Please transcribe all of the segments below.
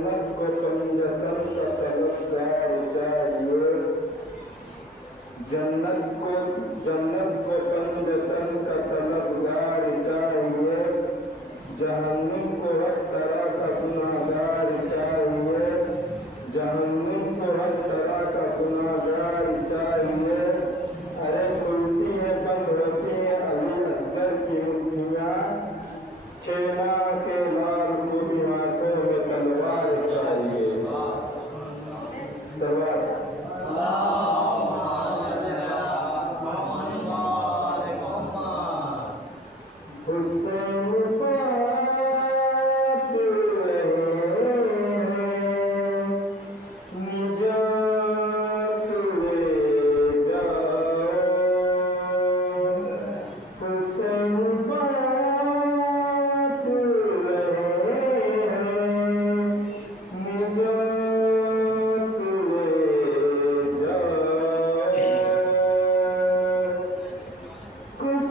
जन्नत को पंजतन का तलबगार चाहिए, जन्नत को पंजतन का तलबगार चाहिए, जहन्नुम को हर तरह का गुनाहगार चाहिए, जहन्नुम को हर तरह का गुनाहगार चाहिए। अरे खुलती है बंद होती है अली असगर की मुट्ठियाँ, छेना के लाल को भी हाथों में तलवार चाहिए। तलवार हुसैन बात रहे हैं, निजात ले जाओ। हुसैन बात रहे हैं, निजात ले जाओ। कुछ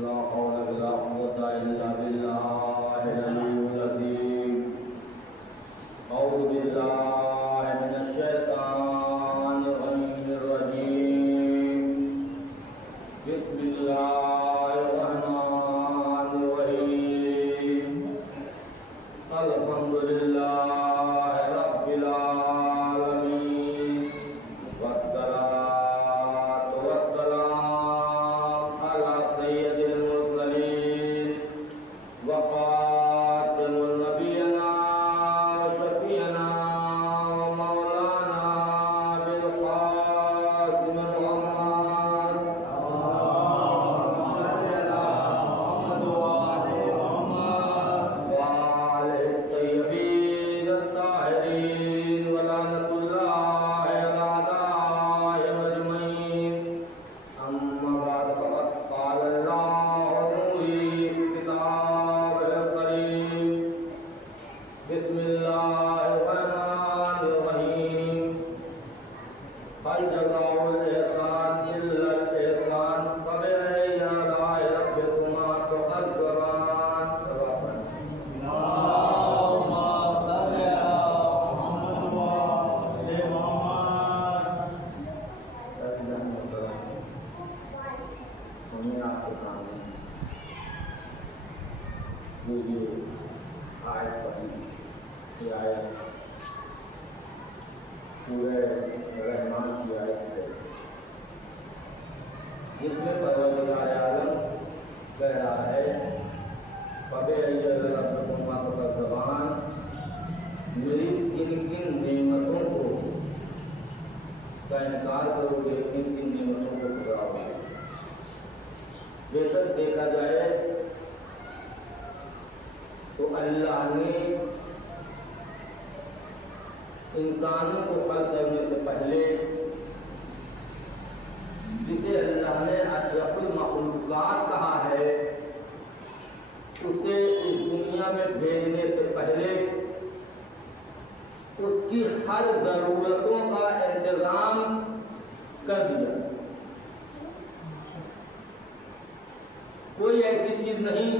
ला हौला वला कुव्वता इल्ला बिल्लाहिल अलिय्यिल अज़ीम। औज़ु बिल्लाहि मिनश शैतानिर रजीम। बिस्मिल्लाहिर रहमानिर रहीम। अल्हम्दुलिल्लाहि रब्बिल आलमीन। वस्सलातु वस्सलाम दूसरी आयत पढ़ी, ये आयत सूरह रहमान की आयत है, जिसमें परवरदिगार आलम कह रहा है ज़बान मेरी किन किन नेमतों को का इनकार करोगे, किन किन नेमतों को खुदाओगे। बेशक देखा जाए तो अल्लाह ने इंसानों को खल्क करने से पहले जिसे अल्लाह ने अशरफुल मखलूकात कहा है, उसे इस दुनिया में भेजने से पहले उसकी हर जरूरतों का इंतजाम कर दिया। कोई ऐसी चीज नहीं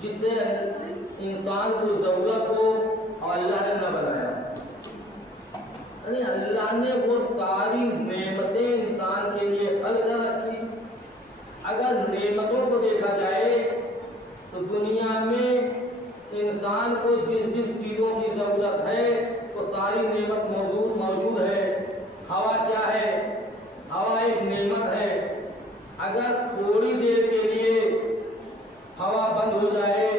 जिससे इंसान को जरूरत हो और अल्लाह ने न बनाया। अरे अल्लाह ने वो सारी नेमतें इंसान के लिए खल्क कर रखी। अगर नेमतों को देखा जाए तो दुनिया में इंसान को जिस जिस चीज़ों की ज़रूरत है वो सारी नेमत मौजूद है। हवा क्या है? हवा एक नेमत है। अगर थोड़ी देर के लिए हवा बंद हो जाए,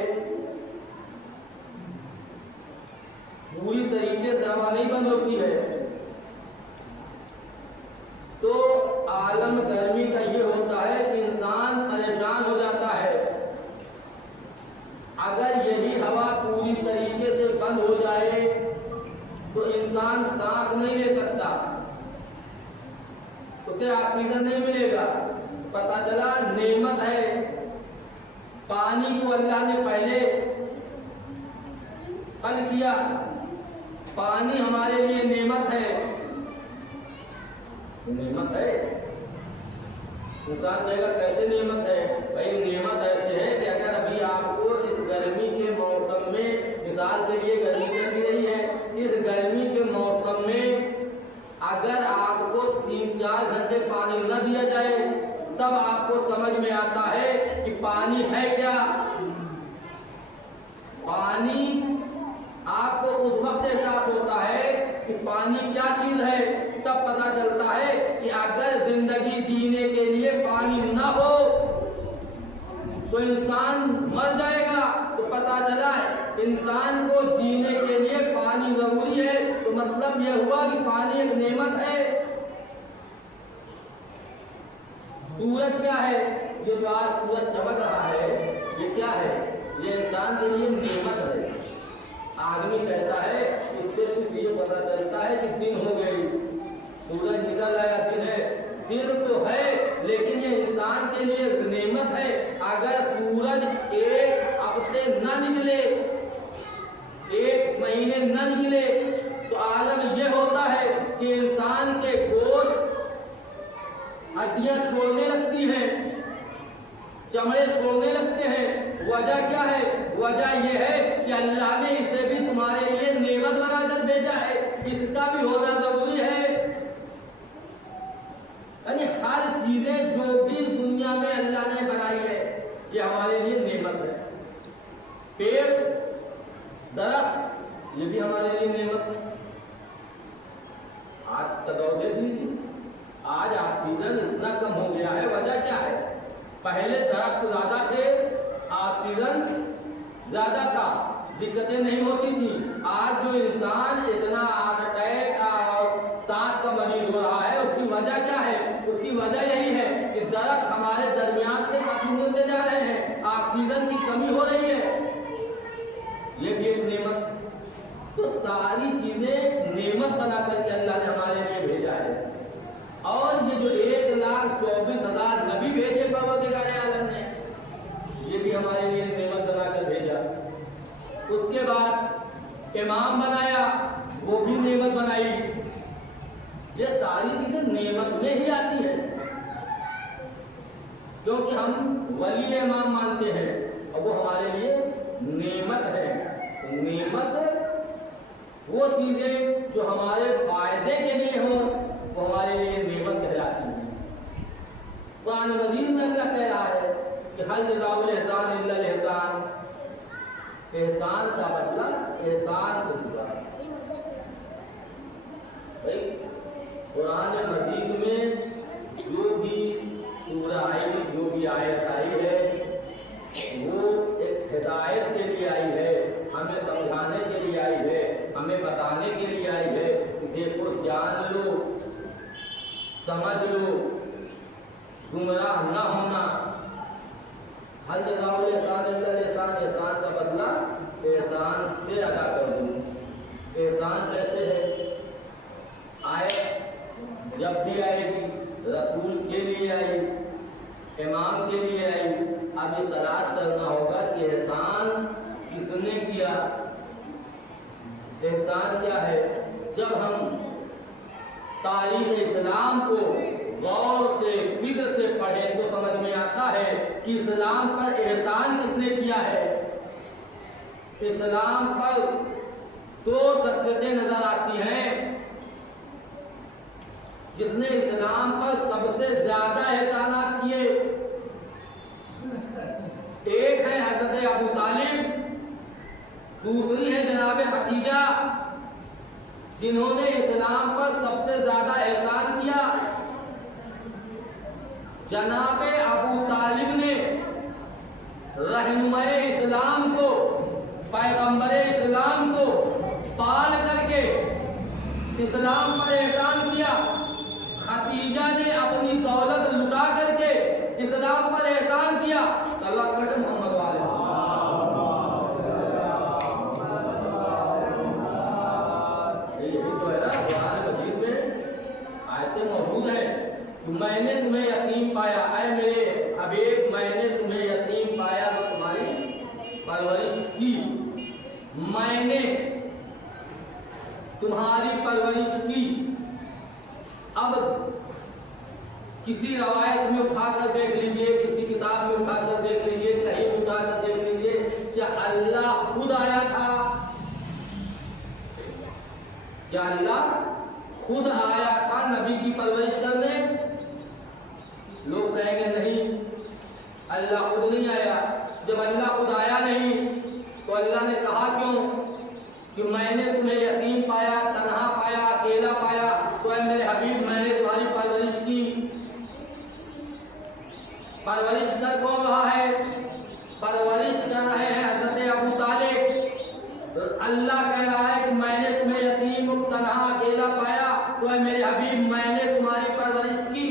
पूरी तरीके से हवा नहीं बंद होती है, तो आलम गर्मी का ये होता है कि इंसान परेशान हो जाता है। अगर यही हवा पूरी तरीके से बंद हो जाए तो इंसान सांस नहीं ले सकता, उसे ऑक्सीजन नहीं मिलेगा। पता चला नेमत है। पानी को अल्लाह ने पहले हल किया। पानी हमारे लिए नेमत है। नेमत है। इंसान कहेगा कैसे नेमत है? भाई नेमत ऐसे है कि अगर अभी आपको इस गर्मी के मौसम में, मिसाल के लिए गर्मी चल रही है, इस गर्मी के मौसम में अगर आपको 3-4 घंटे पानी न दिया जाए तब आपको समझ में आता है कि पानी है क्या। पानी आपको उस वक्त एहसास होता है कि पानी क्या चीज है। तब पता चलता है कि अगर जिंदगी जीने के लिए पानी न हो तो इंसान मर जाएगा। तो पता चला इंसान को जीने के लिए पानी जरूरी है। तो मतलब यह हुआ कि पानी एक नेमत है। सूरज क्या है? ये जो आज सूरज चमक रहा है, ये क्या है? ये इंसान के लिए नेमत है। आदमी कहता है, इससे सिर्फ ये पता चलता है कि दिन हो गई, सूरज निकल आया, दिन है। दिन तो है लेकिन ये इंसान के लिए नेमत है। अगर सूरज एक हफ्ते न निकले, 1 महीने न निकले, तो आलम यह होता है कि इंसान के गोश्त हड्डियां छोड़ने लगती हैं, चमड़े छोड़ने लगते हैं। वजह क्या है? वजह यह है कि अल्लाह ने इसे भी तुम्हारे लिए नेमत बनाकर भेजा है। इसका भी होना जरूरी है। यानी हर चीजें जो भी दुनिया में अल्लाह ने बनाई है, ये हमारे लिए नेमत है। पेड़, दरख्त, ये भी हमारे लिए नेमत है। आज का दौर देख लीजिए, आज ऑक्सीजन इतना कम हो गया है। वजह क्या है? पहले दरख्त ज्यादा थे, ऑक्सीजन ज्यादा था, दिक्कतें नहीं होती थी। आज जो इंसान इतना हार्ट अटैक और सांस का मरीज हो रहा है, उसकी वजह क्या है? उसकी वजह यही है कि दरख्त हमारे दरमियान से खत्म होते जा रहे हैं, ऑक्सीजन की कमी हो रही है। ये भी एक नेमत। तो सारी चीजें नेमत बना करके अल्लाह ने हमारे लिए भेजा है। और ये जो 1,24,000 नबी भेजे परवरदिगार आलम ने, ये भी हमारे लिए नेमत बनाकर भेजा। उसके बाद इमाम बनाया, वो भी नेमत बनाई। ये सारी चीजें नेमत में ही आती है, क्योंकि हम वली इमाम मानते हैं और वो हमारे लिए नेमत है। तो नेमत वो चीजें जो हमारे फायदे के लिए हों, वो हमारे लिए नेमत कहलाती है। कुरान मजीद में अल्लाह कह रहा है कि हल जज़ाउल एहसान इल्लल एहसान, एहसान का मतलब एहसान से जुड़ा। भाई कुरान मजीद में जो भी सूरह आई, जो भी आयत आई है, वो एक हिदायत के लिए आई है, हमें समझाने के लिए आई है, हमें बताने के लिए आई है। देखो, जान लो, समझ लो, गुमराह न होना। हल जज़ाउल एहसान इल्लल एहसान, एहसान का बदला एहसान से अदा कर दूँ। एहसान कैसे है? आयत जब भी आएगी रसूल के लिए आई, इमाम के लिए आई। अब ये तलाश करना होगा कि एहसान किसने किया। एहसान क्या है? जब हम तारीख इस्लाम को गौर से फिक्र से पढ़ें तो समझ में आता है कि इस्लाम पर एहसान किसने किया है। इस्लाम पर दो शख्सियतें नजर आती हैं जिसने इस्लाम पर सबसे ज्यादा एहसानात किए। एक है हजरत अबू तालिब, दूसरी है जनाब खदीजा, जिन्होंने इस्लाम पर सबसे ज्यादा एहसान किया। जनाब अबू तालिब ने रहनुमाए इस्लाम को, पैगंबरे इस्लाम को पाल करके इस्लाम पर एहसान किया। खदीजा ने अपनी दौलत लुटा करके इस्लाम पर एहसान किया। सल्लल्लाहु अलैहि वसल्लम मोहम्मद वाले यही तो है ना, कुरान मजीद में आयतें मौजूद हैं। मैंने तुम्हें यतीम पाया, ऐ मेरे हबीब, मैंने तुम्हें यतीम पाया तो तुम्हारी परवरिश की। मैंने तुम्हारी परवरिश की। अब किसी रवायत में उठाकर देख लीजिए, किसी किताब में उठाकर देख लीजिए, कहीं उठाकर देख लीजिए, क्या अल्लाह खुद आया था? क्या अल्लाह खुद आया था नबी की परवरिश करने? लोग कहेंगे नहीं, अल्लाह खुद नहीं आया। जब अल्लाह खुद आया नहीं तो अल्लाह ने कहा क्यों कि मैंने तुम्हें यतीम पाया, तन्हा पाया, अकेला पाया, तो ऐ मेरे हबीब मैंने तुम्हारी परवरिश की। परवरिश कर कौन रहा है? परवरिश कर रहे हैं हजरत अबू तालिब। तो अल्लाह कह रहा है कि मैंने तुम्हें यतीम, तन्हा, अकेला पाया, तो ऐ मेरे हबीब मैंने तुम्हारी परवरिश की।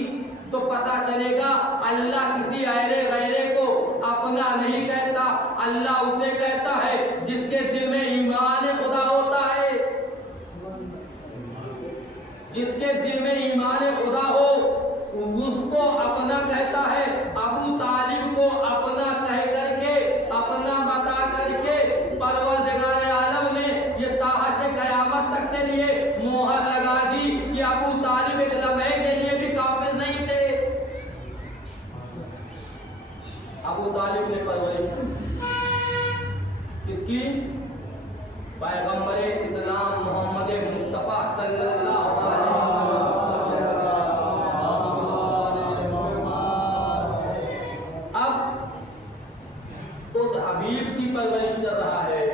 तो पता चलेगा अल्लाह किसी अहले गैरे को अपना नहीं कहता। अल्लाह उसे कहता है जिसके दिल में ईमान खुदा होता है। जिसके दिल में ईमान खुदा हो उसको अपना कहता है। अबू तालिब को अपना कह करके, अपना बता करके परवरदिगार आलम ने ये ताहा से कयामत तक के लिए मोहर लगा दी कि अबू तालिब एक लम्हे के लिए भी काफिर नहीं थे। अबू तालिब ने परवरिश किसकी? पैगंबर इस्लाम मोहम्मद मुस्तफा सल्लल्लाहु अलैहि वसल्लम। अब उस हबीब की परवरिश कर रहा है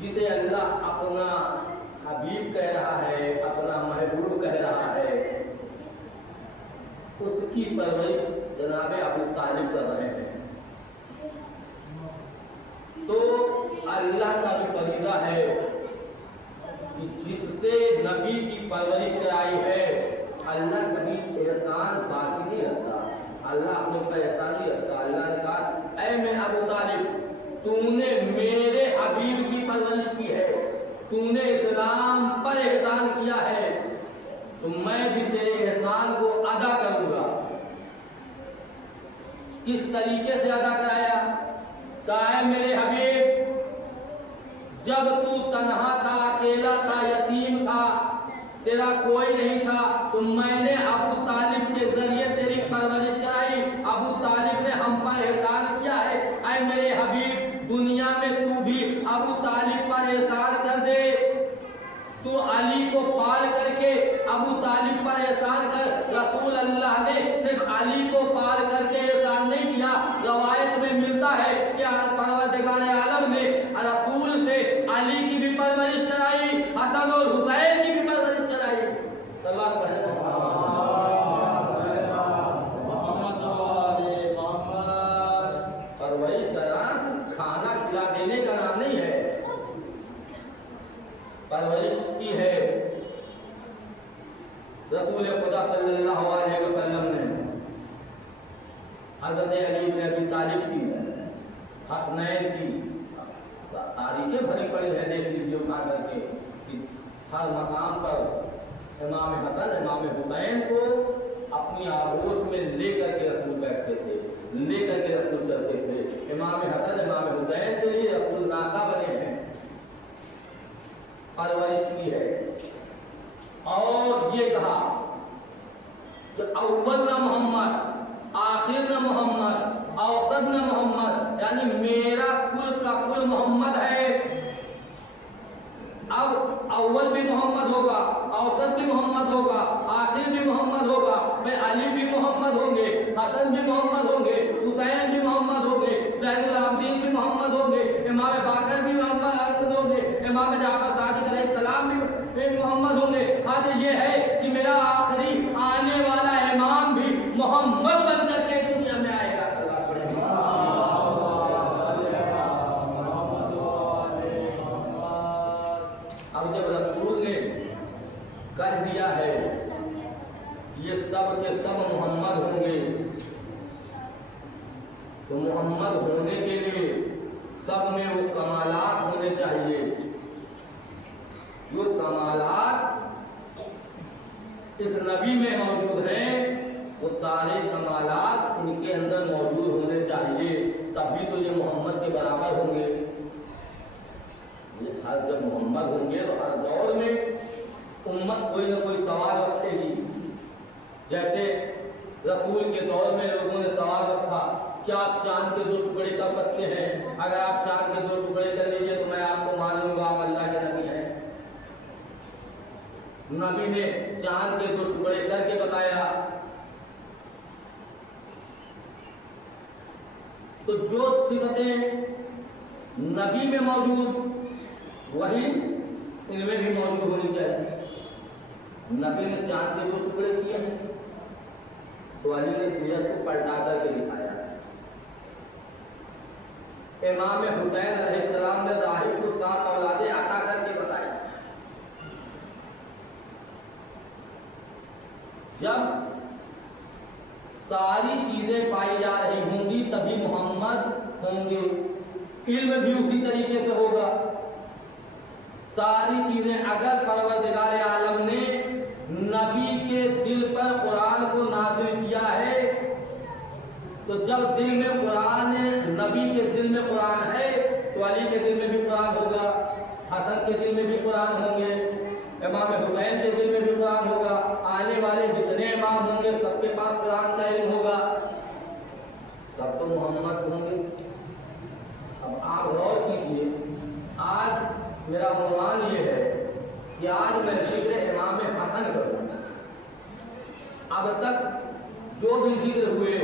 जिसे अल्लाह अपना हबीब कह रहा है, अपना महबूब कह रहा है। उसकी परवरिश जनाब अबू तालिब कर रहे हैं। तो अल्लाह का भी फरीदा है कि जिससे नबी की परवरिश कराई है, अल्लाह कभी एहसान बाकी नहीं रखता। अल्लाह अपने ऊपर एहसान नहीं रखता। अल्लाह ने कहा ऐ मैं अबू तालिब, तूने मेरे हबीब की परवरिश की है, तूने इस्लाम पर एहसान किया है, तो मैं भी तेरे एहसान को अदा करूंगा। किस तरीके से अदा कराया? कहा है मेरे हबीब, जब तू तन्हा था, अकेला था, यतीम था, तेरा कोई नहीं था, तो मैंने अबू तालिब के जरिए तेरी परवरिश कराई। अबू तालिब ने हम पर एहसान किया है। ऐ मेरे हबीब, दुनिया में तू भी अबू तालिब पर एहसान कर दे। तू अली को पाल करके अबू तालिब पर एहसान कर। रसूल अल्लाह ने सिर्फ हज़रत अली इब्न अबी तालिब की, हसनैन की तारीखें भरी पड़ी है। देख लीजिए उठा करके कि हर मकाम पर इमाम हसन इमाम हुसैन को अपनी आगोश में लेकर के रसूल बैठते थे, लेकर के रसूल चलते थे। इमाम हसन इमाम हुसैन के लिए रसूल नाका बने हैं, परवरिश की है। और ये कहा कि अव्वल न मोहम्मद, आखिर न मोहम्मद, औसत न मोहम्मद, यानी मेरा कुल का कुल मोहम्मद है। अब अव्वल भी मोहम्मद होगा, औसत भी मोहम्मद होगा, आखिर भी मोहम्मद होगा, मैं अली भी मोहम्मद होंगे, हसन भी मोहम्मद होंगे, हुसैन भी मोहम्मद होंगे, ज़ैनुल आबिदीन भी मोहम्मद होंगे, इमाम बाकर भी मोहम्मद होंगे, इमाम जाफर सादिक अलैहिस्सलाम भी मोहम्मद होंगे। आज ये है कि मेरा आखिरी आने वाला इमाम भी मोहम्मद बनकर के दुनिया में आएगा। अब जब रसूल ने कह दिया है ये सब के सब मोहम्मद होंगे, तो मोहम्मद होने के लिए सब में वो कमालात होने चाहिए। जो कमालात इस नबी में मौजूद हैं, वो सारे कमालात उनके अंदर मौजूद होने चाहिए, तभी तो ये मोहम्मद के बराबर होंगे। हर जब मोहम्मद होंगे तो हर दौर में उम्मत कोई ना कोई सवाल रखेगी। जैसे रसूल के दौर में लोगों ने सवाल रखा, क्या आप चांद के 2 टुकड़े कर सकते हैं? अगर आप चांद के 2 टुकड़े कर लीजिए तो मैं आपको मान लूंगा आप अल्लाह के नबी हैं। नबी ने चांद के 2 टुकड़े करके बताया। तो जो सिफतें नबी में मौजूद वही इनमें भी मौजूद होनी चाहिए। नबी ने चांद के 2 टुकड़े किए हैं, तो अली ने सूरज को पलटा करके दिखाया। इमाम हुसैन अलैहिस्सलाम ने राहिब को 7 औलादे अता करके बताई। जब सारी चीजें पाई जा रही होंगी तभी मोहम्मद होंगे। इल्म भी उसी तरीके से होगा। सारी चीजें अगर परवरदिगार आलम ने नबी के दिल पर कुरान को नाज़िल किया है, तो जब दिल में कुरान, नबी के दिल में कुरान है, तो अली के दिल में भी कुरान होगा, हसन के दिल में भी कुरान होंगे, इमाम हुसैन के दिल में भी कुरान होगा, आने वाले जितने इमाम होंगे सबके पास कुरान का इल्म होगा, तब तो मोहम्मद होंगे। अब आप गौर कीजिए, आज मेरा अनुमान ये है कि आज मैं जिक्र इमाम हसन करूँगा। अब तक जो भी जिक्र हुए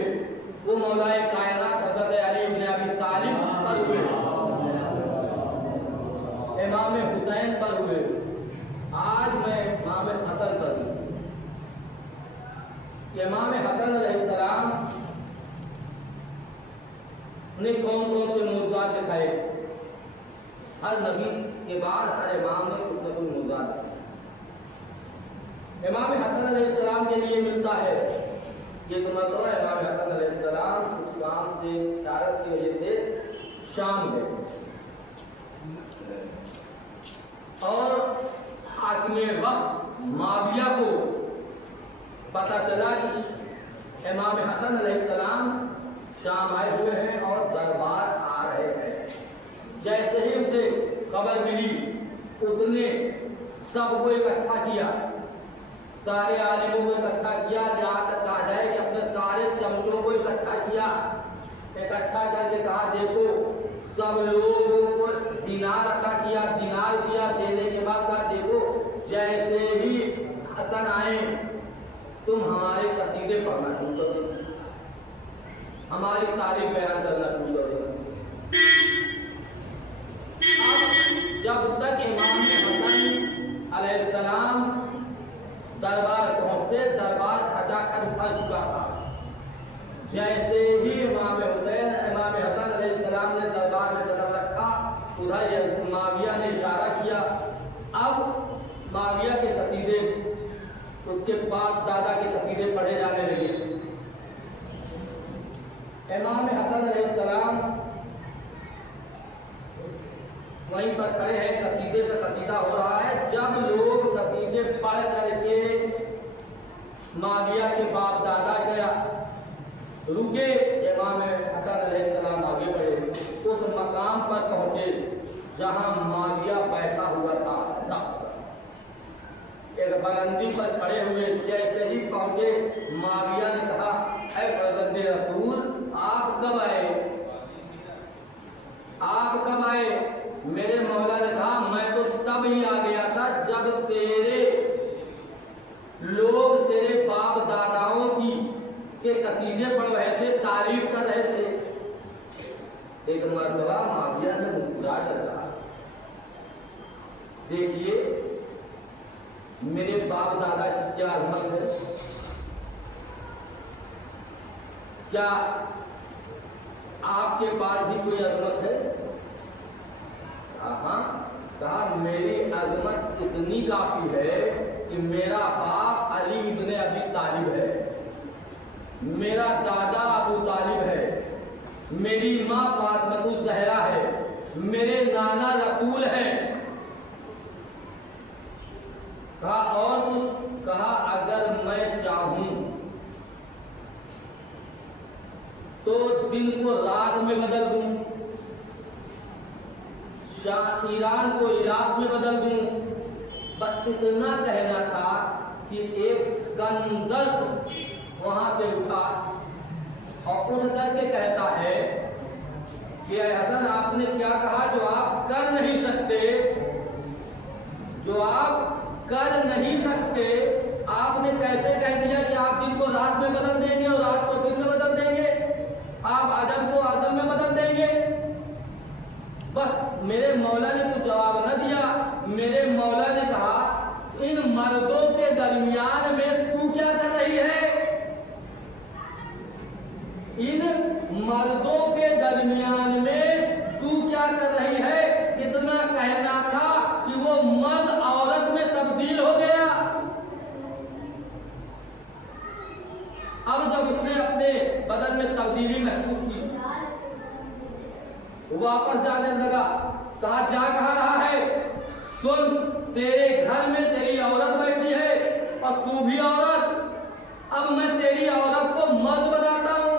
वो मौलाए कायनात हज़रत अली इब्न अबी तालिब पर हुए, इमाम हुसैन पर हुए। आज मैं इमाम हसन पर हूँ। इमाम हसन अलैहिस्सलाम ने कौन कौन से मौजूदात दिखाए? हर नबी के बाद हर इमाम ने कुछ न कुछ मौजूदात दिखाए। इमाम हसन अलैहिस्सलाम के लिए मिलता है ये तो मतलब इमाम हसन अलैहिस्सलाम कुछ काम से तारत की वजह से शाम गए और हाकिम वक्त माविया को पता चला कि इमाम हसन अलैहिस्सलाम शाम आए हुए हैं और दरबार आ रहे हैं। जैसे ही उसे खबर मिली उसने सबको इकट्ठा किया, सारे आलिमों को इकट्ठा किया, जहाँ तक कहा जाए कि अपने सारे चमचों को इकट्ठा किया। इकट्ठा करके कहा देखो सब लोगों को दिनार अता किया, दिनार दिया। देने के बाद कहा देखो जैसे ही हसन आए तुम हमारे कसीदे पढ़ना शुरू कर दो, हमारी तारीफ बयान करना शुरू कर दो। अब जब तक इमाम हसन अलैहिस्सलाम दरबार पहुंचते, दरबार खचाखच भर चुका था। जैसे ही इमाम हुसैन इमाम हसन अलैहिस्सलाम ने दरबार में कदम रखा, उधर माविया ने इशारा किया। अब माविया के कसीदे, उसके बाप दादा के कसीदे पढ़े जाने लगे। इमाम हसन अलैहिस्सलाम वहीं पर खड़े हैं, कसीदे पे कसीदा हो रहा है। जब लोग कसीदे पढ़ करके माविया के बाप दादा गया रुके, इमाम हसन अलैहिस्सलाम आगे बढ़े, उस मकाम पर पहुंचे जहां माविया बैठा हुआ था। एक बरंदी पर खड़े हुए, जैसे ही पहुंचे माविया ने कहा, ऐ फर्जंदे रसूल, आप कब आए? आप कब आए? मेरे मौला ने कहा, मैं तो तब ही आ गया था जब तेरे लोग तेरे बाप दादाओं की के कसीदे पढ़ रहे थे, तारीफ कर रहे थे। एक मर्तबा माविया ने मुस्कुरा कर कहा, देखिए मेरे बाप दादा की क्या अजमत है, क्या आपके पास भी कोई अजमत है? हाँ, कहा मेरी अजमत इतनी काफी है कि मेरा बाप अली इब्ने अबी तालिब है, मेरा दादा अबू तालिब है, मेरी माँ फातिमा ज़हरा है, मेरे नाना रसूल है। कहा और कुछ? कहा अगर मैं चाहूं तो दिन को रात में बदल दूं, ईरान को इराक में बदल दूं। बस इतना कहना था कि एक कंदर वहां से उठा और उठ करके कहता है कि हसन आपने क्या कहा जो आप कर नहीं सकते, जो आप कर नहीं सकते, आपने कैसे कह दिया कि आप दिन को रात में बदल देंगे और रात को दिन में बदल देंगे, आप अदम को आदम में बदल देंगे। बस मेरे मौला ने कुछ जवाब न दिया। मेरे मौला ने कहा, इन मर्दों के दरमियान में तू क्या कर रही है? इन मर्दों के दरमियान में तू क्या कर रही है? इतना कहना था कि वो मर्द औरत में तब्दील हो गया। अब जब उसने अपने बदन में तब्दीली महसूस की, वापस जाने लगा। कहा जा कहा रहा है? सुन, तेरे घर में तेरी औरत बैठी है और तू भी औरत, अब मैं तेरी औरत को मर्द बनाता हूं।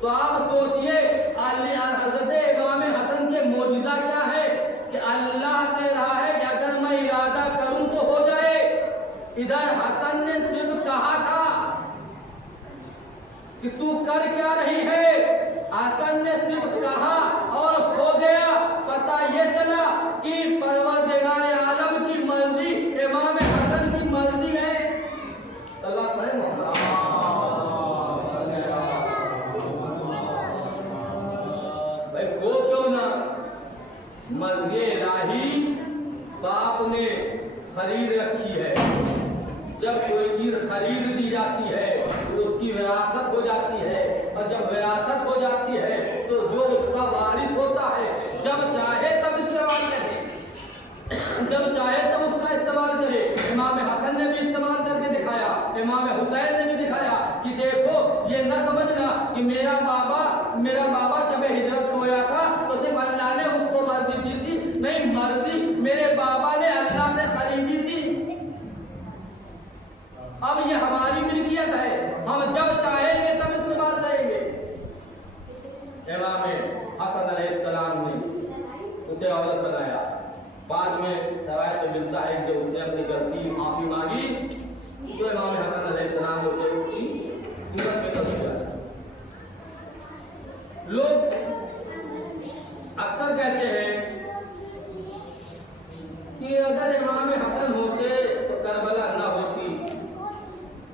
तो आप सोचिए हज़रत इमाम हसन के मौजूदा क्या है कि अल्लाह कह रहा है कि अगर मैं इरादा करूं तो हो जाए। इधर हसन ने सिर्फ कहा था कि तू कर क्या रही है, हसन ने सिर्फ कहा और हो गया। पता ये चला कि परवरदिगार आलम की मर्जी इमाम हसन की मर्जी है। अल्लाह भाई वो क्यों ना, मर्जी इलाही बाप ने खरीद रखी है। जब कोई चीज खरीद दी जाती है तो उसकी विरासत हो जाती है, और जब विरासत हो जाती है तो जो उसका वारिस होता है जब चाहे तब इस्तेमाल करे, जब चाहे तब उसका इस्तेमाल करे। इमाम हसन ने भी इस्तेमाल करके दिखाया, इमाम हुसैन ने भी दिखाया कि देखो ये न समझना कि मेरा बाबा शबे हिजरत सोया था तो सिर्फ अल्लाह ने उसको मर्जी दी थी। नहीं, मर्जी मेरे बाबा ने अल्लाह से खरीदी थी। अब ये हमारी मिल्कियत है, हम जब चाहेंगे तब इस्तेमाल करेंगे। इमाम हसन अलैहिस्सलाम ने उसे औरत बनाया। बाद में रवायत में मिलता है कि उसने अपनी गलती माफी मांगी तो इमाम हसन अलैहिस्सलाम ने उसे उसकी कीमत में कर दिया। लोग अक्सर कहते हैं कि अगर इमाम हसन होते तो करबला न होती,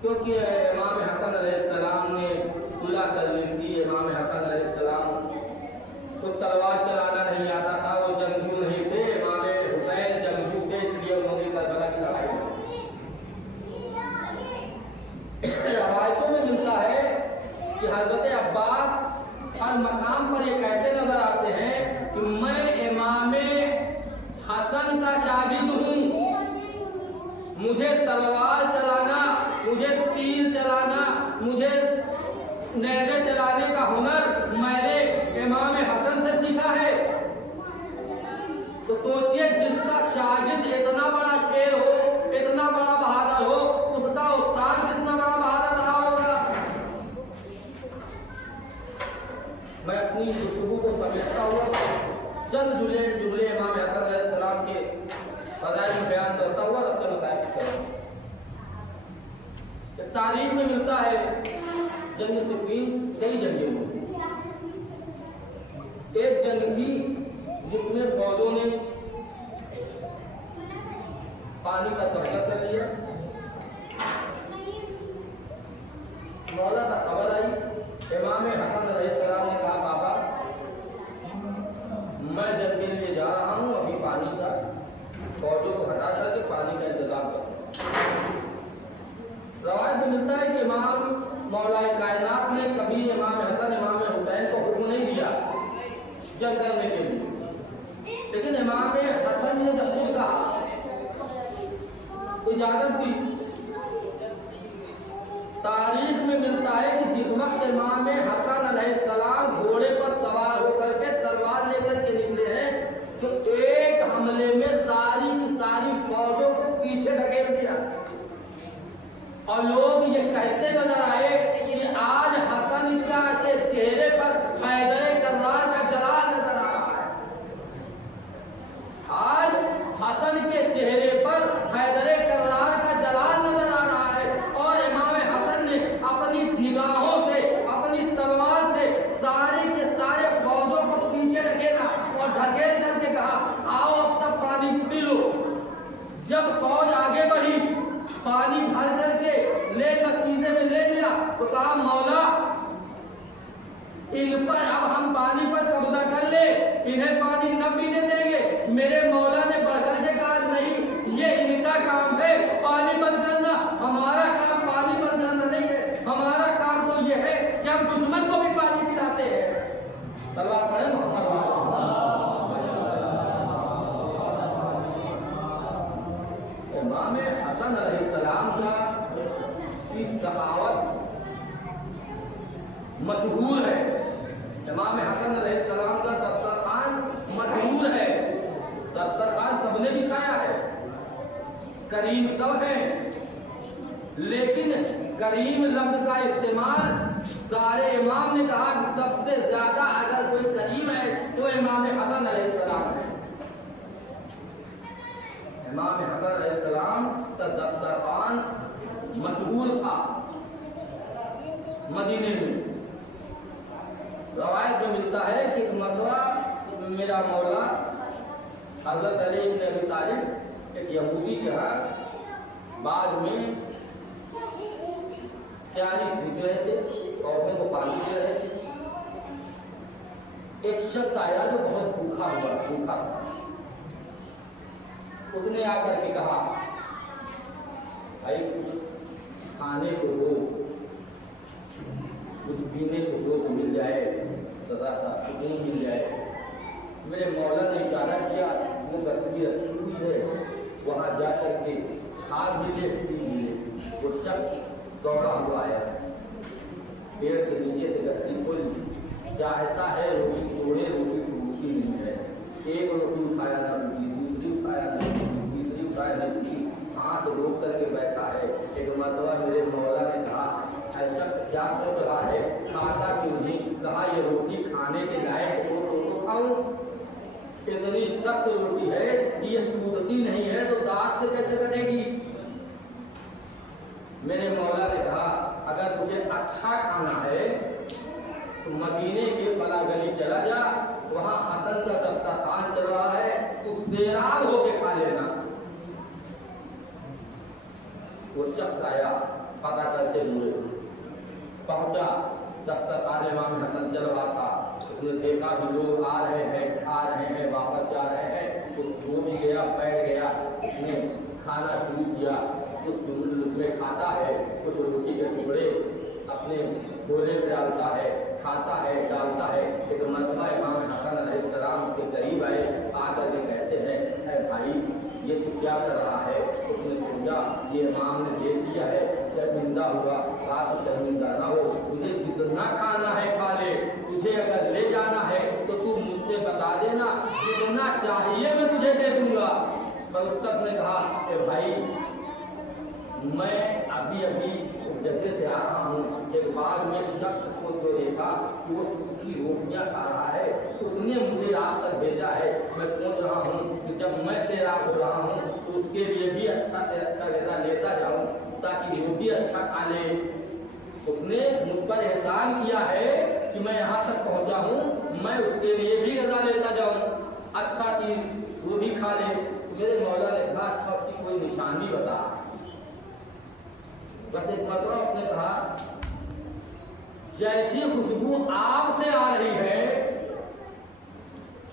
क्योंकि इमाम हसन अलैहिस्सलाम ने सुलह कर ली थी। इमाम हसन अलैहिस्सलाम को तलवार चलाना नहीं आता था, वो जंगजू नहीं थे। इमाम हुसैन जंगजू थे, इसलिए उन्होंने करबला की लड़ाई लड़ी। रवायतों में मिलता है कि हजरत अब्बास हर मकाम पर ये कहते नजर आते हैं कि मैं इमाम हसन का शागिर्द हूँ, मुझे तलवार चलाना, मुझे तीर चलाना, मुझे नेज़े चलाने का हुनर मैंने इमाम हसन से सीखा है। तो सोचिए जिसका शागिर्द इतना बड़ा शेर हो, इतना बड़ा बहादुर हो, उसका उस्ताद कितना बड़ा बहादुर रहा होगा। मैं अपनी गुफ्तगू को समेटता हुआ चंद जुमले इमाम हसन अलैहिस्सलाम के फज़ाइल में बयान करता हुआ रखते बताया। तारीख में मिलता है जंग सिफ़ीन कई जंगें हुई। एक जंग थी जिसमें फौजों ने पानी का कब्जा कर लिया। मौला का खबर आई, इमाम हसन अलैहिस्सलाम ने कहा पापा मैं जंग के लिए जा रहा हूँ, अभी पानी का फौजों को हटा करके पानी का इंतजाम करो। रवायत में मिलता है कि इमाम मौलाए कायनात ने कभी इमाम हसन इमाम हुसैन को हुक्म नहीं दिया जंग करने के लिए, लेकिन इमाम हसन ने जब खुद कहा इजाजत दी। तारीख में मिलता है कि जिस वक्त इमाम हसन अलैहिस्सलाम घोड़े पर सवार होकर के तलवार लेकर के निकले हैं तो एक हमले में सारी की सारी फौजों को पीछे ढकेल दिया। और लोग ये कहते नजर आए कि आज हसन के चेहरे पर हैदर कर्रार का जलाल नजर आ रहा है। आज हसन के चेहरे पर हैदर कर्रार का जलाल नजर आ रहा है। और इमाम हसन ने अपनी निगाहों से, अपनी तलवार से सारे के सारे फौजों को पीछे ढकेला और ढकेल करके कहा आओ अब तक पानी पी लो। जब फौज आगे बढ़ी, पानी भर करके ले मस्तीने में ले लिया तो कहा मौला इन पर अब हम पानी पर कब्जा कर ले, इन्हें पानी न पीने देंगे। मेरे मौला ने बढ़कर के कहा नहीं, ये इनका काम है पानी बंद करना, हमारा काम पानी बंद करना नहीं है। हमारा काम तो ये है कि हम दुश्मन को भी पानी पिलाते हैं। सलवात पढ़े मोहम्मद। इमाम हसन अलैहिस्सलाम का इस कहावत मशहूर है। इमाम हसन अलैहिस्सलाम का दस्तरखान मशहूर है। दस्तरखान सबने बिछाया है, करीम सब है, लेकिन करीम लफ्ज का इस्तेमाल सारे इमाम ने कहा कि सबसे ज्यादा अगर कोई करीम है तो इमाम हसन अलैहिस्सलाम है। इमाम हसन अलैहिस्सलाम का दस्तरखान मशहूर था मदीने में। रवायत में मिलता है कि एक मरतबा मेरा मौला हज़रत अली इब्न अबी तालिब एक यहूदी के यहाँ बाद में तैयारी सीख रहे थे, पौधों को पानी दे रहे थे। एक शख्स आया जो बहुत भूखा था। उसने आकर के कहा भाई कुछ खाने को दो, कुछ पीने को दो तो मिल जाए, सुकून मिल जाए। मेरे मौला ने इशारा किया, वो बच्ची रखी हुई है, वहाँ जा करके खा भी ले पी भी ले। वो शख्स दौड़ा हुआ आया, पेड़ के नीचे से गठरी खोली, चाहता है रोटी तोड़े, रोटी टूटती नहीं है। एक रोटी उठाया ना टूटी, दूसरी उठाया ना टूटी, तीसरी उठाया ना टूटी, हाथ रोक करके बैठा है। एक मरतबा मेरे मौला ने कहा ऐसा क्या सोच रहा है, खाता क्यों नहीं? कहा ये रोटी खाने के लायक हो तो खाऊं, इतनी सख्त रोटी है ये टूटती नहीं है तो दांत से कैसे कटेगी? मेरे मौला ने कहा अगर तुझे अच्छा खाना है तो मदीने के फला गली चला जा, वहां हसन का दस्तरखान चल रहा है, तू बेरार होके खा लेना। वो शख्स आया, पता करते हुए पहुंचा, दस्तरखान इमाम हसन चल रहा था। उसने देखा कि लोग आ रहे हैं, खा रहे हैं, वापस जा रहे हैं। तो वो भी गया, बैठ गया, उसने खाना शुरू किया। उस में खाता है, उस रोटी के टुकड़े अपने झोले में डालता है, खाता है, डालता है। एक मरतबा इमाम हसन अलैहिस्सलाम के करीब आए, आकर के कहते हैं भाई ये तो क्या कर रहा है? उसने सोचा ये इमाम ने दे दिया है, शर्मिंदा हुआ, आज शर्मिंदा ना हो, तुझे जितना खाना है खा ले, तुझे अगर ले जाना है तो तू मुझसे बता देना, जितना चाहिए मैं तुझे दे दूंगा। पर उत्तर ने कहा कि भाई मैं अभी अभी जगह से आ रहा हूँ, एक बार में शख्स को तो देखा कि वो सूखी रोटियाँ खा रहा है, उसने मुझे आप तक भेजा है। मैं सोच रहा हूँ कि जब मैं तैयार हो रहा हूँ तो उसके लिए भी अच्छा से अच्छा गज़ा लेता जाऊँ ताकि वो भी अच्छा खा ले। उसने मुझ पर एहसान किया है कि मैं यहाँ तक पहुँचा हूँ, मैं उसके लिए भी गज़ा लेता जाऊँ, अच्छा चीज़ वो भी खा ले। मेरे मौला ने कहा अच्छा उसकी कोई निशानी बता। बस एक मतलब ने कहा जैसी खुशबू आग से आ रही है,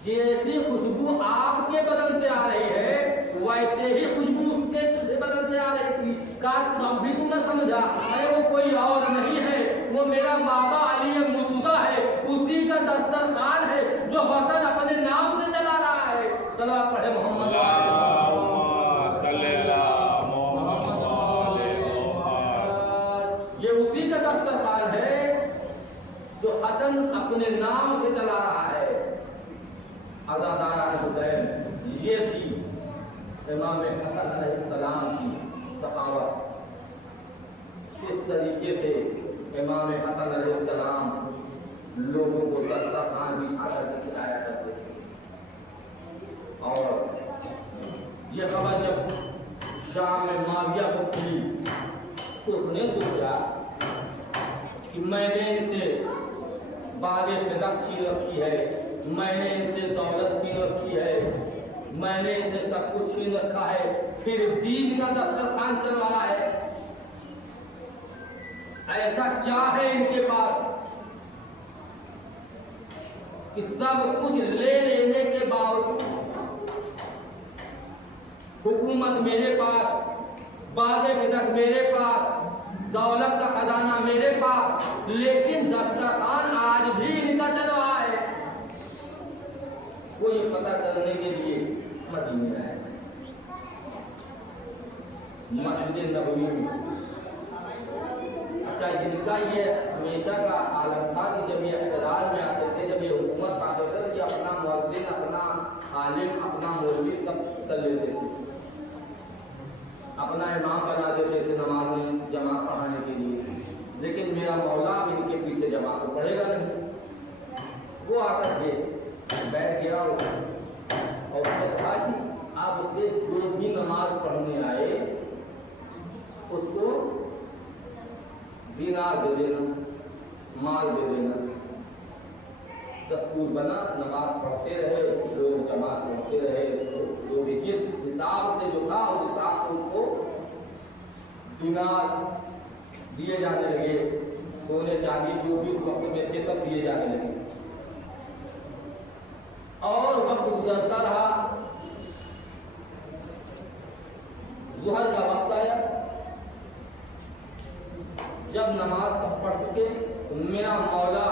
जैसी खुशबू आपके बदन से आ रही है, वैसे ही खुशबू उसके बदन से आ रही थी। कहा तब भी तू न समझा, अरे वो कोई और नहीं है, वो मेरा बाबा अली मुर्तजा है, उसी का दस्तरखान है जो हसन अपने नाम से चला रहा है। चलो आप पढ़े मोहम्मद दस्तरखान है जो हसन अपने नाम से चला रहा है। अदादारा हुसैन ये थी इमाम हसन अलैहिस्सलाम की सखावत। इस तरीके से इमाम हसन अलैहिस्सलाम लोगों को दस्तरखान बिछा करके खिलाया करते थे। और यह खबर जब शाम में माविया को खुली तो उसने सोचा कि मैंने इनसे बागे फिदक छीन रखी है, मैंने इनसे दौलत छीन रखी है, मैंने इनसे सब कुछ छीन रखा है, फिर भी इनका दस्तरखान चल रहा है। ऐसा क्या है इनके पास कि सब कुछ ले लेने के बावजूद हुकूमत मेरे पास, बागे फिदक मेरे पास, दौलत का खजाना मेरे पास, लेकिन दस्तरखान आज भी इनका चल रहा है। वो ये पता करने के लिए मदीने आए, मस्जिद नबवी में। अच्छा इनका ये हमेशा का आलम था कि जब ये इक़्तिदार में आते थे, जब ये हुकूमत पाते थे, तो ये अपना मुअज्जिन, अपना आलिम, अपना मौलवी सब कर लेते थे, अपना इमाम बना देते थे नमाज में जमात पढ़ाने के लिए। लेकिन मेरा मौला इनके पीछे जमात तो पढ़ेगा नहीं। वो आकर के बैठ गया और उसने कहा कि आप उससे जो भी नमाज पढ़ने आए उसको दीनार दे देना, माल दे देना। दस्तूर बना, नमाज पढ़ते रहे, लोग जमात पढ़ते रहे, जो भी जिस हिसाब से जो था उस हिसाब से उनको दीनार दिए जाने लगे, सोने चांदी जो भी उस वक्त में थे सब दिए जाने लगे। और वक्त गुजरता रहा, ज़ुहर का वक्त आया। जब नमाज सब पढ़ चुके तो मेरा मौला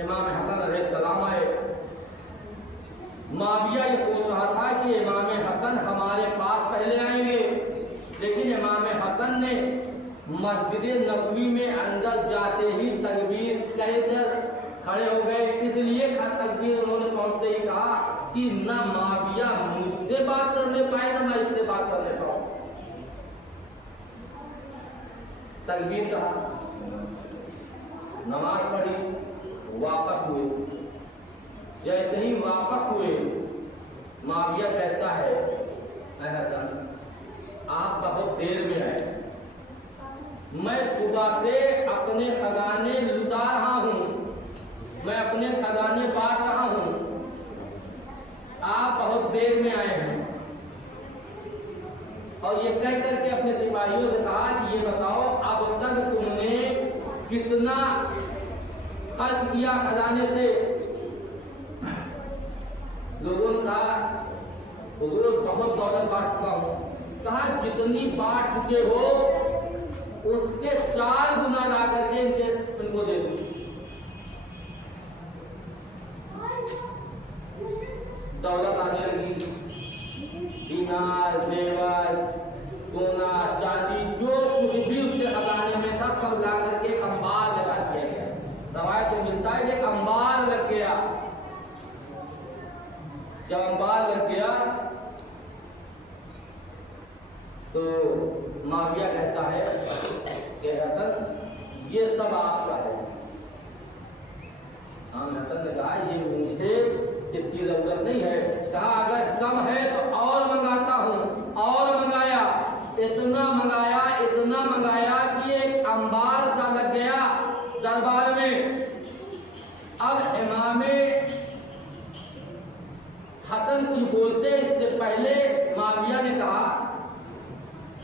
इमाम हसन अलैहिस्सलाम आए। माविया ये सोच रहा था कि इमाम हसन हमारे पास पहले आएंगे, लेकिन इमाम हसन ने मस्जिद नबवी में अंदर जाते ही तकबीर कहकर खड़े हो गए। इसलिए तकबीर उन्होंने पहुंचते ही कहा कि न माविया मुझसे बात करने पाए न मैं इससे बात करने पाऊँ। तकबीर कहा, नमाज पढ़ी, वापस हुए। जैसे ही वापस हुए माविया कहता है हसन आप बहुत देर में आए, मैं सुबह से अपने खजाने लुटा रहा हूँ, मैं अपने खजाने बांट रहा हूँ, आप बहुत देर में आए हैं। और ये कह करके अपने सिपाहियों से कहा कि ये बताओ अब तक तुमने कितना खर्च किया खजाने से। लोगों ने कहा हुजूर बहुत दौलत बांट चुका हूँ। कहा जितनी बांट चुके हो उसके 4 गुना ला करके इनको दे दो। दौलत आने लगी, दीनार, जेवर, सोना, चांदी जो है कि अंबार लग गया। जब अंबार लग गया तो माविया कहता है कि हसन ये सब आपका है। हाँ, हसन ने कहा ये मुझे इसकी जरूरत नहीं है। कहा अगर कम है तो और मंगाता हूँ। और मंगाया, इतना मंगाया कि एक अंबार सा लग गया दरबार में। अब इमामे हसन कुछ बोलते इससे पहले माविया ने कहा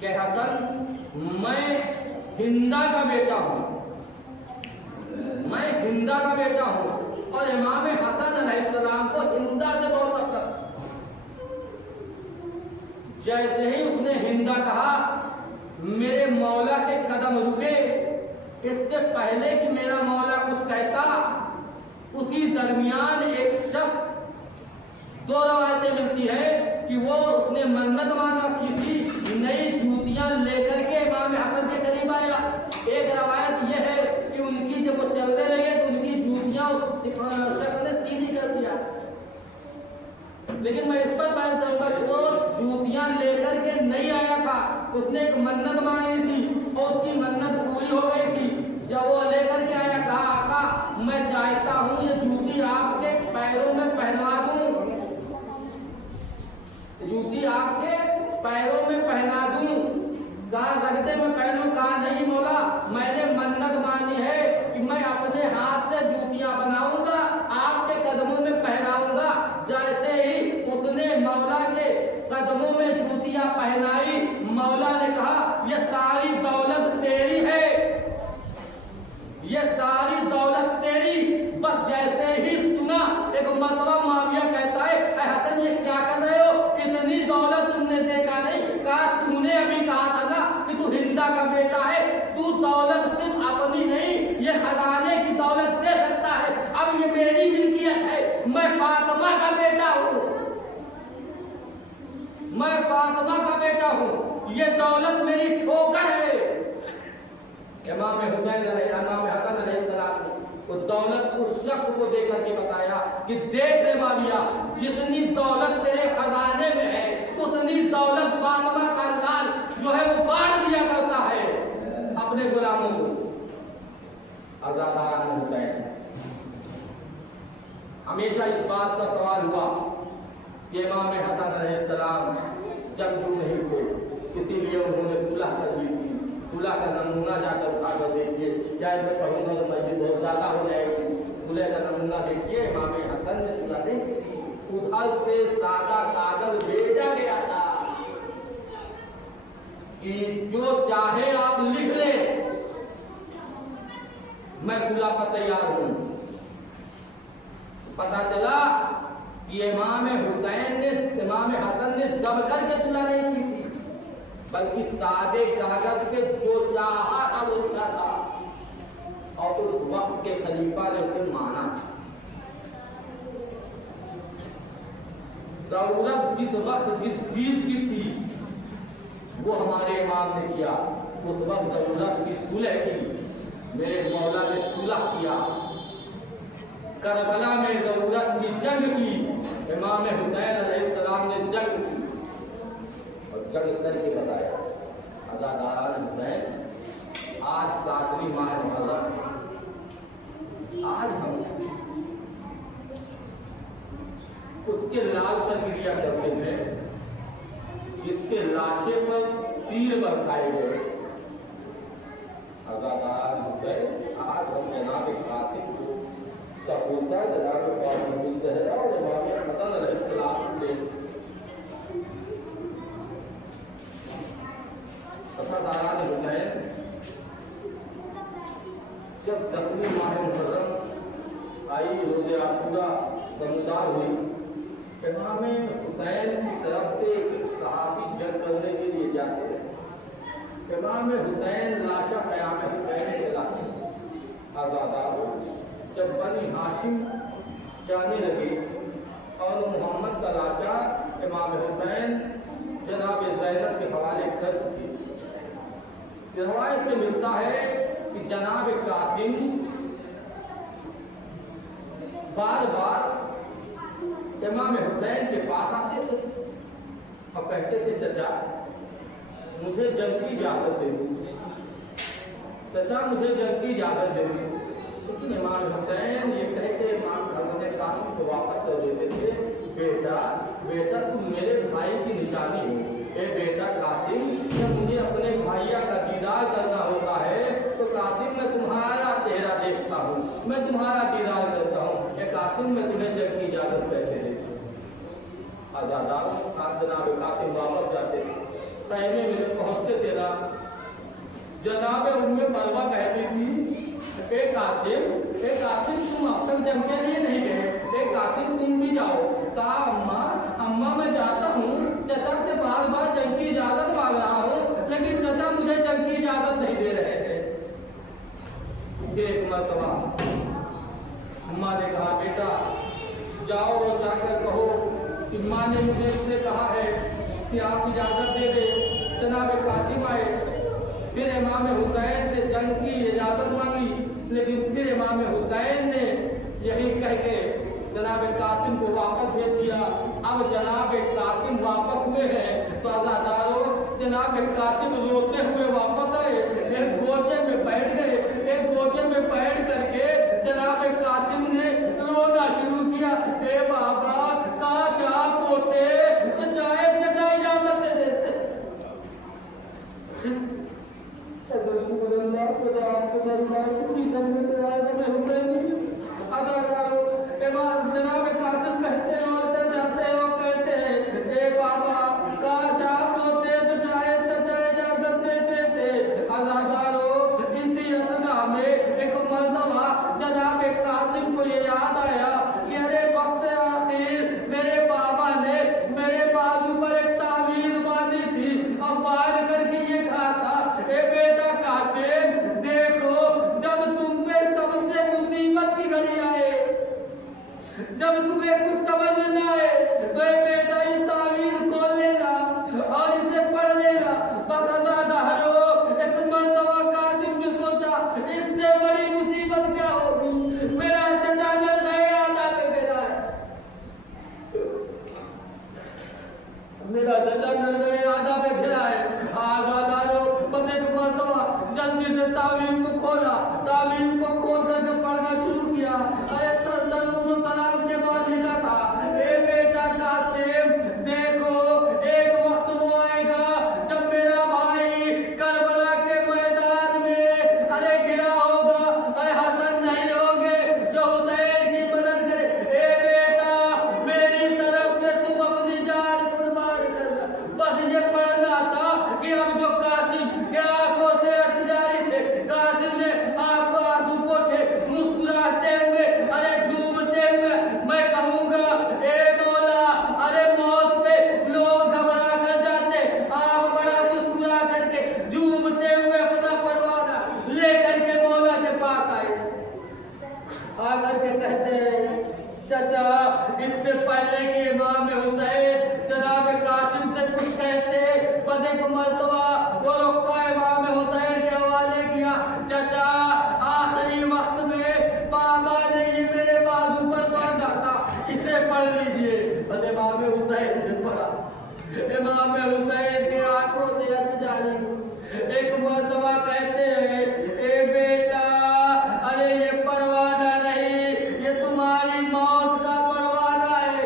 कि हसन मैं हिंदा का बेटा हूँ, मैं हिंदा का बेटा हूँ। और इमाम हसन अलैहिस्सलाम को हिंदा से बहुत नफरत। जैसे ही उसने हिंदा कहा मेरे मौला के कदम रुके। इससे पहले कि मेरा मौला कुछ कहता, उसी दरमियान एक शख्स, दो रवायतें मिलती है कि वो उसने मन्नत मान रखी थी, नई जूतियां लेकर के इमाम हसन के करीब आया। एक रवायत यह है कि उनकी जब वो चलने लगे तो उनकी जूतियां उस शख्स ने सीधी कर दिया। लेकिन मैं इस पर बात करूंगा कि वो जूतियां लेकर के नहीं आया था, उसने एक मन्नत मांगी थी और उसकी मन्नत पूरी हो गई थी। जब वो लेकर के आया, कहा आका मैं चाहता हूँ ये जूती आपके पैरों में पहनवा दूं, जूती आपके पैरों में पहना दूं। कहा रखते मैं पहनूं? कहा नहीं मौला, मैंने मन्नत मानी है कि मैं अपने हाथ से जूतियां बनाऊंगा, आपके कदमों में पहनाऊंगा। जैसे ही उसने मौला के कदमों में जूतियां पहनाई, मौला ने कहा ये सारी दौलत तेरी है, ये सारी दौलत तेरी। बस जैसे ही सुना, एक मतवा माविया कहता है ऐ हसन ये क्या कर रहे हो, इतनी दौलत तुमने देखा नहीं। कहा तूने अभी कहा था ना कि तू हिंदा का बेटा है, तू दौलत सिर्फ अपनी नहीं ये खजाने की दौलत दे सकता है। अब ये मेरी मिल्कियत है, मैं फातिमा का बेटा हूँ, मैं फातिमा का बेटा हूँ, ये दौलत मेरी ठोकर है। इमाम हुसैन इमाम हसन अलैहिस्सलाम ने उस दौलत उस शख्स को देकर के बताया कि देख रे माविया, जितनी दौलत तेरे खजाने में है उतनी दौलत फातिमा का खानदान जो है वो बांट दिया करता है अपने गुलामों को। आज़ादान हुसैन हमेशा इस बात का सवाल हुआ कि इमाम हसन अलैहिस्सलाम जंगजू नहीं थे, इसीलिए उन्होंने सुलह कर ली थी। सुलह का नमूना जाकर उठाकर देखिए, चाहे मैं कहूँगा तो मस्जिद बहुत ज्यादा हो जाएगी। सुलह का नमूना देखिए, इमाम हसन ने सुलह नहीं की, उधर से सादा कागज भेजा गया था कि जो चाहे आप लिख ले, मैं सुलह पर तैयार हूं। पता चला कि इमाम हुसैन ने इमाम हसन ने दब करके सुलह नहीं की थी, बल्कि सादे कागज पे जो चाहा था वो लिखा था और उस वक्त के खलीफा ने उसे माना। जरूरत जिस वक्त जिस चीज की थी वो हमारे इमाम ने किया। उस वक्त जरूरत की सुलह की, मेरे मौला ने सुलह किया। करबला में जरूरत की जंग की, इमाम हुसैन अलैहिस्सलाम ने जंग की और जंग करके बताया। अज़ादान हुसैन, आज 7वीं माह मुहर्रम, आज हम उसके लाल पर क्रिया करते हैं जिसके लाशे पर तीर बरसाए गए। अज़ादान हुसैन, आज हम जनाब कासिम को सपूता जनाब कासिम सहरा और इमाम हसन अलैहिस्सलाम के अज़ादान हुसैन जब 10वीं माह मुहर्रम आई, रोज़े आशूरा नमूदार हुई, इमाम हुसैन की तरफ से एक सहाबी जंग करने के लिए जाते हैं। इमाम हुसैन लाशा क़याम हुसैन के लाते आज़ादार हो। जब बनी हाशिम जाने लगे और मोहम्मद का लाशा इमाम हुसैन जनाब ज़ैनब के हवाले कर चुके। रवायत में मिलता है कि जनाब कासिम बार बार इमाम हुसैन के पास आते थे और कहते थे चचा मुझे जंग की इजाजत दे दो, चचा मुझे जंग की इजाजत दे दो। लेकिन इमाम हुसैन ये कहते इमाम ने कासिम को वापस कर देते थे, बेटा बेटा तुम मेरे भाई की निशानी हो। ए बेटा कासिम, जब मुझे अपने भाइया का दीदार करना होता है तो कासिम मैं तुम्हारा चेहरा देखता हूँ, मैं तुम्हारा दीदार करता हूँ। ये कासिम मैं तुम्हें जंग की इजाजत कैसे देता हूँ। आजादार जनाब कासिम वापस जाते सहमे में जब पहुँचते थे ना, जनाब उनमें परवा कहती थी ए कासिम तुम अब तक जंग के लिए नहीं गए, ए कासिम तुम भी जाओ। कहा अम्मा मैं जाता हूँ, चचा से बार बार जंग की इजाजत मांग रहा हूँ लेकिन चचा मुझे जंग की इजाजत नहीं दे रहे थे। एक मरतबा अम्मा ने कहा बेटा जाओ और जाकर कहो कि माँ ने मुझे कहा है कि आप इजाजत दे दे। जनाब कासिम आए, फिर इमाम हुसैन से जंग की इजाजत मांगी, लेकिन फिर इमाम हुसैन ने यही कह के जनाब कासिम को वापस भेज दिया। अब जनाब कासिम वापस हुए हैं तो आजादारों जनाब कासिम रोते हुए वापस आए, एक गोशे में बैठ गए। एक गोशे में बैठ करके जनाब कासिम ने रोना शुरू किया, ए बाबा काश आप होते तो शायद चचा इजाजत दे देते। जनाब कासिम कहते रोते जाते हो कहते हैं ए बाबा काश आप होते तो शायद चचा इजाजत देते थे। आजादारो इसी असना में एक मरतबा जनाब कासिम को ये याद आया कि अरे वक्त आखिर मेरे बाबा ने मेरे बाजू पर एक तावीज़ बांधी थी और बांध करके ये कहा था ए बेटा कासिम देखो जब तुम पे सबसे मुसीबत की घड़ी आए, जब तुम्हें कुछ समझ में न आए तो बेटा ये तावीज़ खोल लेना और इसे पढ़ लेना। बस आजादारो एक मरतबा कासिम ने सोचा इससे बड़ी मुसीबत क्या होगी, मेरा चचा नल गए आधा पे गिरा है, मेरा चचा नल गए आधा पे गिरा है। आजादारो पते को मरतबा जल्दी से तावीज़ को खोला, तावीज़ को खोल करके पढ़ना शुरू किया। अरे तलाब के बाद लिखा था ए बेटा कासिम देखो एक वक्त वो आएगा जब मेरा भाई करबला के मैदान में अरे गिरा होगा, अरे हसन नहीं होगे जो हुसैन की मदद करे। ए बेटा मेरी तरफ से तुम अपनी जान कुर्बान करना। बस ये पढ़ना था कि हम जो कासिम के आंखों से हंस जारी थे, कासिम ने आपको आंसू पोंछे मुस्कुराते हुए अरे झूमते हुए मैं कहूँगा ए मौला अरे मौत पे लोग घबरा कर जाते, आप बड़ा मुस्कुरा करके झूमते हुए अपना परवाना लेकर के मौला के पास आए। आकर के कहते हैं चचा इससे पहले कि इमाम हुसैन जनाब कासिम से कुछ कहते बस एक मरतबा वो लोग का इमाम हुसैन के हवाले किया। चचा आखिरी वक्त में बाबा ने ये मेरे बाजू पर बांधा था, इसे पढ़ लीजिए। बस इमाम हुसैन ने पढ़ा, इमाम हुसैन के आंखों से हंस जारी। एक मरतबा कहते हैं ए बेटा अरे ये परवाना नहीं, ये तुम्हारी मौत का परवाना है।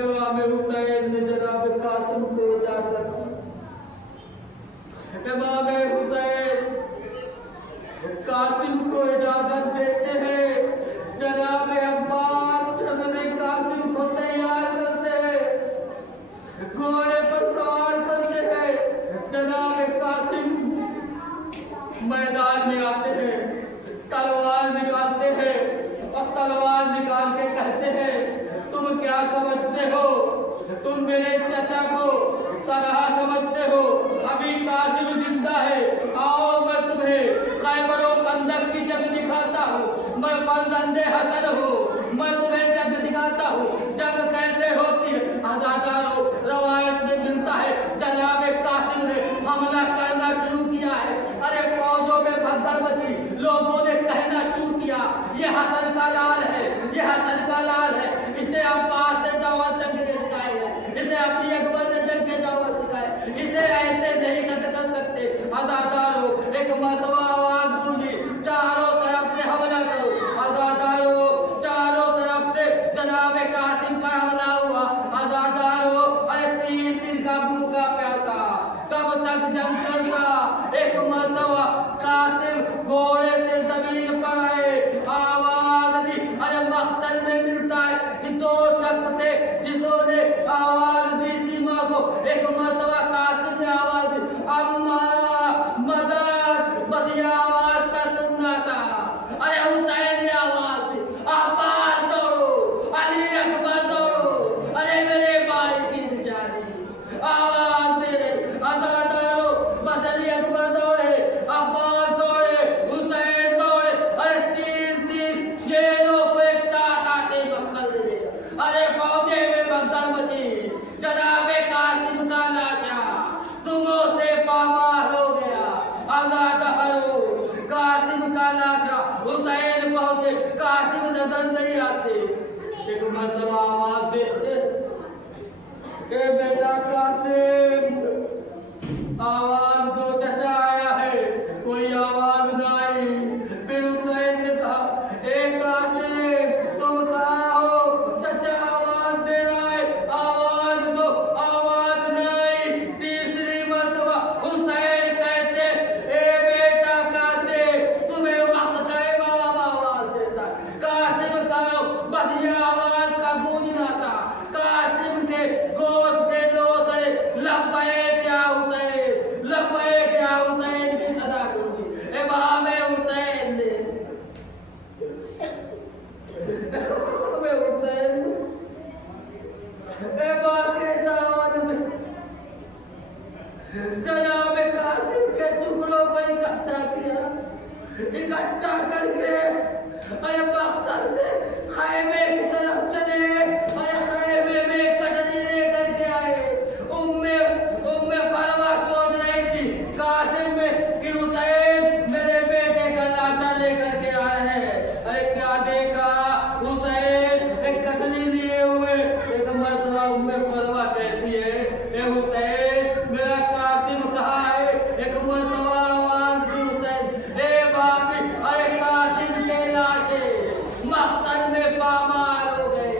इमाम हुसैन ने जनाब कासिम को इजाजत, इमाम हुसैन कासिम को इजाजत देते हैं। जनाब अब्बास ने कासिम को तैयार करते हैं, घोड़े पर सवार करते हैं। जनाब कासिम मैदान में आते हैं, तलवार निकालते हैं और तलवार निकाल के कहते हैं तुम क्या समझते हो, तुम मेरे चचा को तरह समझते हो, अभी कासिम जिंदा है, आओ मैं तुम्हें खैबर और खंदक की जंग दिखाता हूँ, मैं फर्जंदे हसन हूँ, मैं तुम्हें जंग दिखाता हूँ। जंग कैसे होती है आजादारो रवायत में मिलता है जनाब कासिम ने हमला करना शुरू किया है। अरे फौजों में भगदड़ मची, लोगों ने कहना अदादारो एक मर्तबा आवाज गूंजी, चारों तरफ से हमला करो। अदादारो चारों तरफ से जनाब कासिम पर हमला हुआ। अदादारो अरे 3 दिन का भूखा प्यासा कब तक जंग करता। एक मर्तबा कासिम घोड़े से जमीन पर आए, आवाज दी। अरे मख्तल में मिलता है कि 2 शख्स थे जिन्होंने आवाज दी थी माँ को। एक मर्तबा कासिम ने आवाज दी, अम्मा मदद, बस ये आवाज का सुनना था। अरे हुसैन ने आवाज दी, अब्बास दौड़ो, अली अकबर दौड़ो, अरे मेरे भाई की निशानी आवाज दे रहे। अदादारो बस अली अकबर दौड़े, अब्बास दौड़े, हुसैन दौड़े। अरे 3 शेरों को एक साथ आते मक्तल दे दिया। अरे फौजे में भगदड़ मची, जनाबे कासिम का लाचा तुमों से पामार हो गया। अदादारो कासिम का लाचा हुसैन पहुंचे, कासिम नजर नहीं आते। एक मर्तबा आवाज देते, ए बेटा कासिम, आवाज दो, चचा आया है। कोई आवाज ना आई। फिर हुसैन ने कहा, ए कासिम तुम कहाँ हो? चचा आवाज दे रहा है, आवाज दो, आवाज ना आई। तीसरी मर्तबा हुसैन कहते, ए बेटा कासिम तुम्हें वक्त का इमाम आवाज देता। कासिम कहो, बस ये आवाज का गूंजना था। कासिम के गोश्त के लोथड़े लब्बैक या हुसैन, लब्बैक या हुसैन की सदा गूंजी। इमाम हुसैन ने हुसैन बाकी दावत में जनाब कासिम के टुकड़ों को इकट्ठा किया। इकट्ठा करके अरे बख्तर से खैमे की तरफ चले। अरे खैमे में कटरी लेकर के आए। उम्मे फरवा सोच रही थी कासिम में कि हुसैन मेरे बेटे का लाचा लेकर के आए हैं। अरे क्या देखा, हुसैन एक कटरी लिए हुए। एक मर्तबा उम्मे फरवा कहती है, ए हुसैन मेरा कासिम कहाँ है? एक मर्तबा आवाज दी हुसैन, ए भाभी अरे कासिम के लाचे मख्तल में पामार हो गए।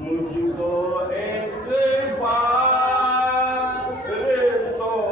मुझको एक बार तो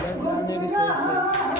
घटना मेरी सही